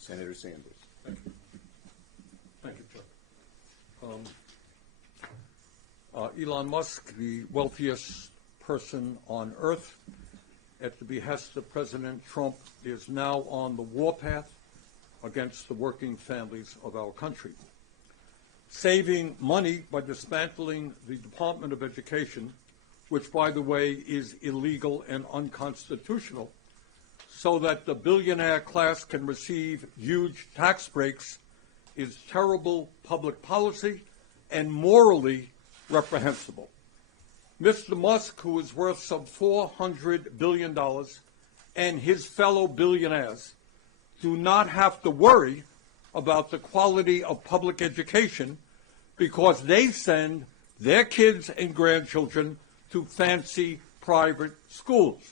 Senator Sanders. Thank you. Thank you, Chuck. Elon Musk, the wealthiest person on earth, at the behest of President Trump, is now on the warpath against the working families of our country. Saving money by dismantling the Department of Education, which, by the way, is illegal and unconstitutional, so that the billionaire class can receive huge tax breaks, is terrible public policy and morally reprehensible. Mr. Musk, who is worth some $400 billion, and his fellow billionaires do not have to worry about the quality of public education because they send their kids and grandchildren to fancy private schools.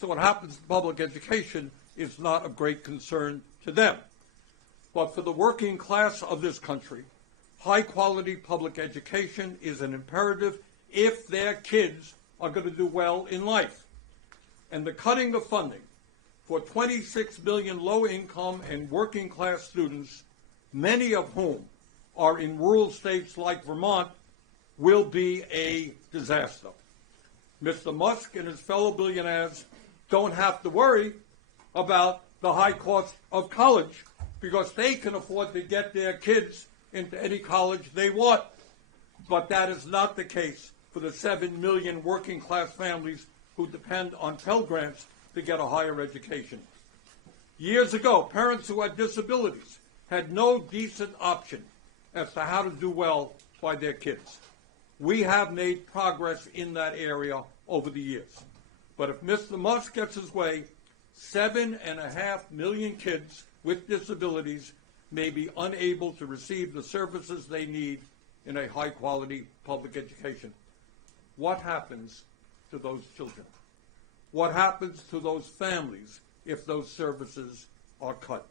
So what happens to public education is not of great concern to them. But for the working class of this country, high-quality public education is an imperative if their kids are going to do well in life. And the cutting of funding for 26 million low-income and working-class students, many of whom are in rural states like Vermont, will be a disaster. Mr. Musk and his fellow billionaires don't have to worry about the high cost of college because they can afford to get their kids into any college they want. But that is not the case for the 7 million working-class families who depend on Pell Grants to get a higher education. Years ago, parents who had disabilities had no decent option as to how to do well by their kids. We have made progress in that area over the years. But if Mr. Musk gets his way, 7.5 million kids with disabilities may be unable to receive the services they need in a high-quality public education. What happens to those children? What happens to those families if those services are cut?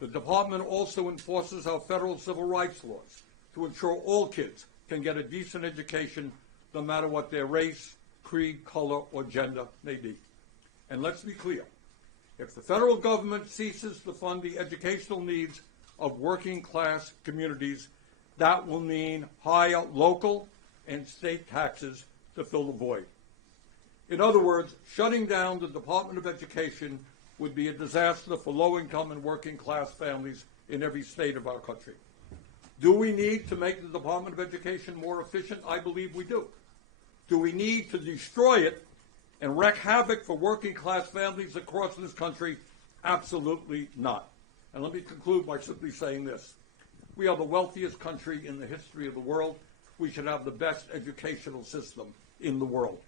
The department also enforces our federal civil rights laws to ensure all kids can get a decent education no matter what their race, creed, color, or gender may be. And let's be clear, if the federal government ceases to fund the educational needs of working-class communities, that will mean higher local and state taxes to fill the void. In other words, shutting down the Department of Education would be a disaster for low-income and working-class families in every state of our country. Do we need to make the Department of Education more efficient? I believe we do. Do we need to destroy it and wreak havoc for working-class families across this country? Absolutely not. And let me conclude by simply saying this. We are the wealthiest country in the history of the world. We should have the best educational system in the world.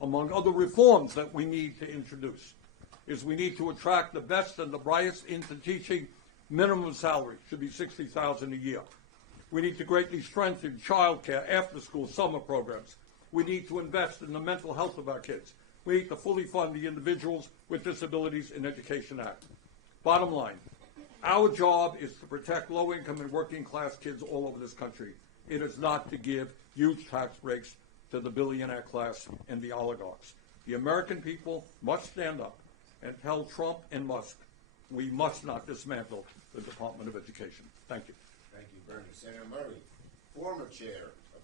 Among other reforms that we need to introduce is we need to attract the best and the brightest into teaching. Minimum salary should be $60,000 a year. We need to greatly strengthen child care, after-school, summer programs. We need to invest in the mental health of our kids. We need to fully fund the Individuals with Disabilities in Education Act. Bottom line, our job is to protect low-income and working-class kids all over this country. It is not to give huge tax breaks to the billionaire class and the oligarchs. The American people must stand up and tell Trump and Musk we must not dismantle the Department of Education. Thank you. Thank you, Bernie. Senator Murray, former chair